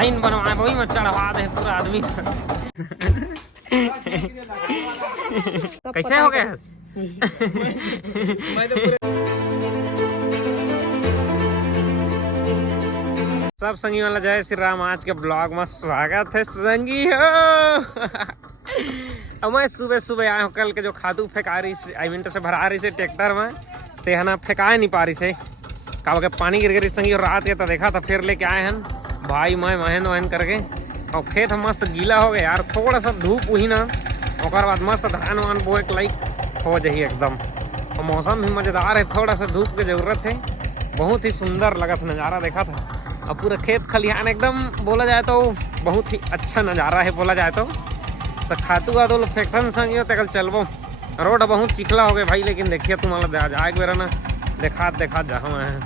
Line बनवाए वही में चढ़वा दे पूरा आदमी कैसे हो गया सब संगी वाला जय श्री राम। आज के ब्लॉग में स्वागत है संगी हो। अब मैं सुबह सुबह आया हूँ। कल के जो खादू फेंका रही से आई मीन से भरा रही से ट्रैक्टर में ते है ना फेंका नहीं पा रही से का के पानी गिर गई संगी। और रात के तो देखा था फिर लेके आए हैं भाई मैं महन वहन करके और खेत मस्त गीला हो गया यार। थोड़ा सा धूप हुई ना और बाद मस्त धान वान बोए के लाइक हो जाइए एकदम। और मौसम भी मज़ेदार है, थोड़ा सा धूप की ज़रूरत है। बहुत ही सुंदर लगा था नज़ारा देखा था। और पूरा खेत खलिहान एकदम बोला जाए तो बहुत ही अच्छा नज़ारा है बोला जाए तो खातू का तो फेंकन संग हो कल चलबो। रोड बहुत चिखला हो गए भाई, लेकिन देखिए तुम्हारा जाए बेरा ना देखा जा हम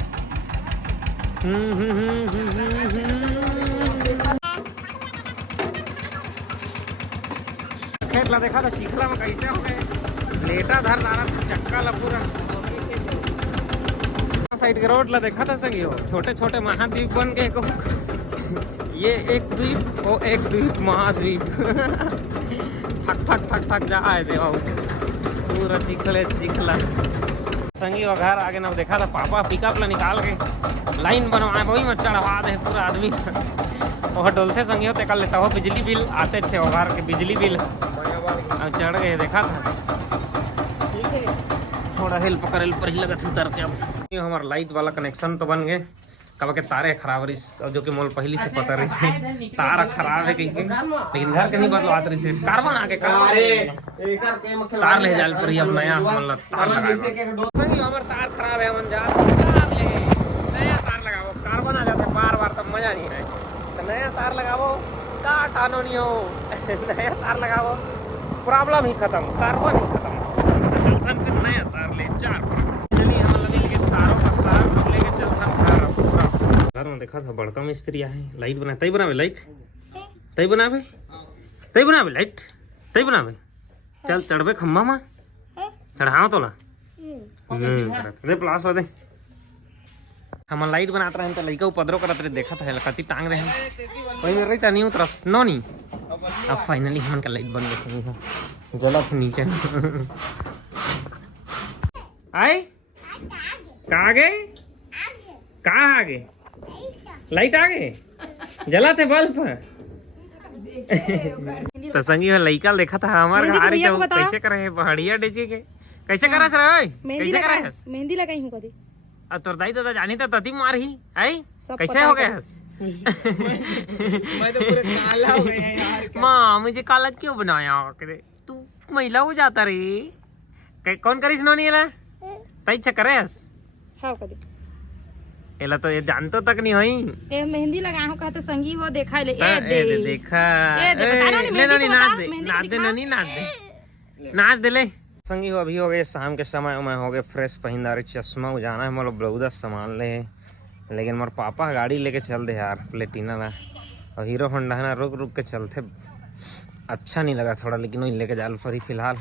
खेत ला देखा था चिखला में कैसे हो गए लेटा धर नारा चक्का ला पूरा साइड के रोड ला देखा था संगी हो। छोटे छोटे महाद्वीप बन गए को ये एक द्वीप वो एक द्वीप महाद्वीप ठक ठक ठक ठक जा आए थे पूरा चिखला संगी वो घर आगे ना देखा था पापा पिकअप ला निकाल के लाइन बनवाए वही में चढ़वा दे पूरा आदमी और डोलते संगी होते कर लेता हो। बिजली बिल आते थे घर के बिजली बिल चढ़ गए देखा था। थोड़ा हेल्प कर पड़ी लगा उतर के। अब हमारा लाइट वाला कनेक्शन तो बन गए कब के तारे खराब रही जो कि मोल पहली से पता रही से तार खराब है कहीं के, लेकिन घर के नहीं बदलवात रही से कार्बन आके तार ले जाल पर अब नया मतलब तार लगा हमार तार खराब है हम जा नया तार लगाओ। कार्बन आ जाता बार बार तब मजा नहीं है तो नया तार लगाओ का टानो नहीं हो नया तार लगाओ प्रॉब्लम ही खत्म कार्बन ही खत्म। तो चलथन फिर नया तार ले चार चलिए हम लगे के तारों का सार लेके चलथन घर पूरा घर में देखा था बड़का मिस्त्री है लाइट बना तई बनावे लाइट तई बनावे लाइट तई बनावे चल चढ़बे खम्मा में चढ़ाओ तोला दे प्लास दे हम लाइट बनाते रहे तो लड़का उपद्रव करते रहे देखा था कति टांग रहे हैं वही में रहता नहीं उतरा नो नहीं। अब फाइनली हम का लाइट बन गई जला नीचे आए कहाँ आगे कहाँ आगे लाइट आगे जला थे बल्ब तो संगी लड़का देखा था हमारे कैसे करे बढ़िया डेचे के कैसे करा सर कैसे करा मेहंदी लगाई हूँ कभी तोर दाई दादा जानी था तभी मार ही आई कैसे हो गया मैं तो पूरा काला हो गया यार। माँ मुझे काला क्यों बनाया करे तू महिला हो जाता रे कौन करीस नोनी एला तई अच्छा करे हां कदी एला तो ये जानतो तक नहीं होई ए मेहंदी लगा हूं कहते संगी हो देखा ले ए दे देखा ए दे बता नहीं मेहंदी नाच दे ननी नाच दे ले संगी हो। अभी हो गए शाम के समय में हो गए फ्रेश पहिंदारी चश्मा उजाना है मतलब ब्लाउजा सामान ले लेकिन मोर पापा गाड़ी लेके चल दे यार प्लेटिना ला और हीरो होंडा है ना रुक के चलते अच्छा नहीं लगा थोड़ा, लेकिन वही लेके जाल पर ही फिलहाल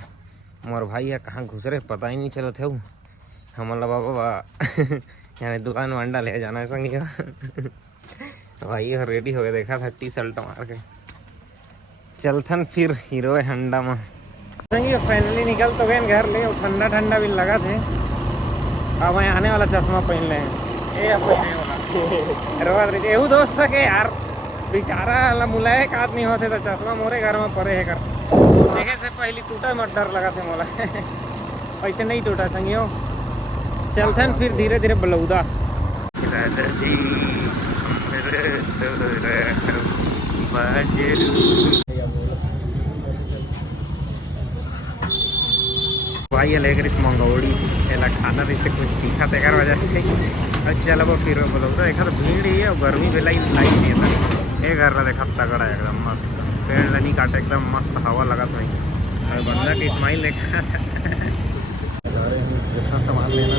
मोर भाई है कहाँ घुस रहे पता ही नहीं चला थे हमारा बाबा यहाँ दुकान वंडा ले जाना है संगी भाई रेडी हो गया देखा था टी शर्ट मार के चलथन फिर हीरो होंडा में संगी फाइनली निकल तो गए घर ले और ठंडा ठंडा भी लगा थे। अब मैं आने वाला चश्मा पहन ले एहू दोस्त था के यार बेचारा मुलायक आदमी होते तो चश्मा मोरे घर में पड़े है कर देखे से पहले टूटा मत डर लगा थे मोला ऐसे नहीं टूटा संगियो। चलते फिर धीरे धीरे बलौदा भाई लेकर इस मंगौड़ी खाना से कुछ तीखा तेकर वजह से चलो वो फिर बोलो तो देखा तो भीड़ ही है और गर्मी भी लाइट नहीं था ये घर देखा तगड़ा एकदम मस्त पेड़ नहीं काटे एकदम मस्त हवा लगा था बंदा की स्माइल देखा सामान लेना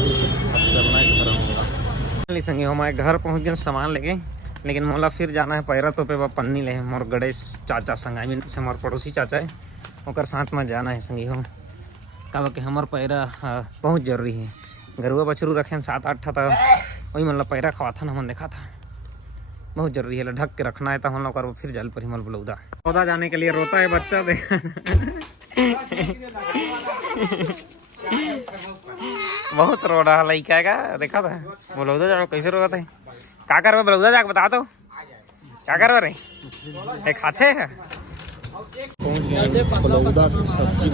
संगी हमारे घर पहुँच गए सामान लेके, लेकिन मोला फिर जाना है पैरा तो पे पन्नी ले मोर गणेश चाचा संग आई मीन से हमारे पड़ोसी चाचा है और साथ में जाना है संगी हो कब के हमार पैरा बहुत जरूरी है। गरुआ बछरू रखे 7-8 था वही मतलब पैरा खवा था ना मन देखा था बहुत जरूरी है, ढक के रखना है, तो हम लोग फिर जल पर हिमल बलौदा बलौदा जाने के लिए रोता है बच्चा देख। बहुत रो रहा लड़का का, देखा था बलौदा जाओ कैसे रो रहा है। क्या कर बलौदा जाके बता दो क्या कर रहे खाते है। बलौदा की सब्जी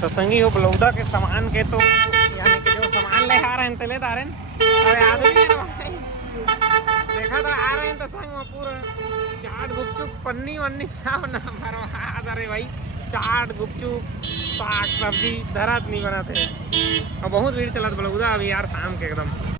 तो संगी हो बलौदा के सामान के, तो यानी कि जो सामान ले आ रहे हैं तले आ रहे हैं, अरे आदमी है ना भाई, देखा तो आ रहे हैं तो संग में पूरा चाट गुपचुप पन्नी वन्नी सब ना बर्बाद। अरे भाई चाट गुपचुप साग सब्जी धरात नहीं बनाते और बहुत भीड़ चला बलौदा अभी यार शाम के एकदम।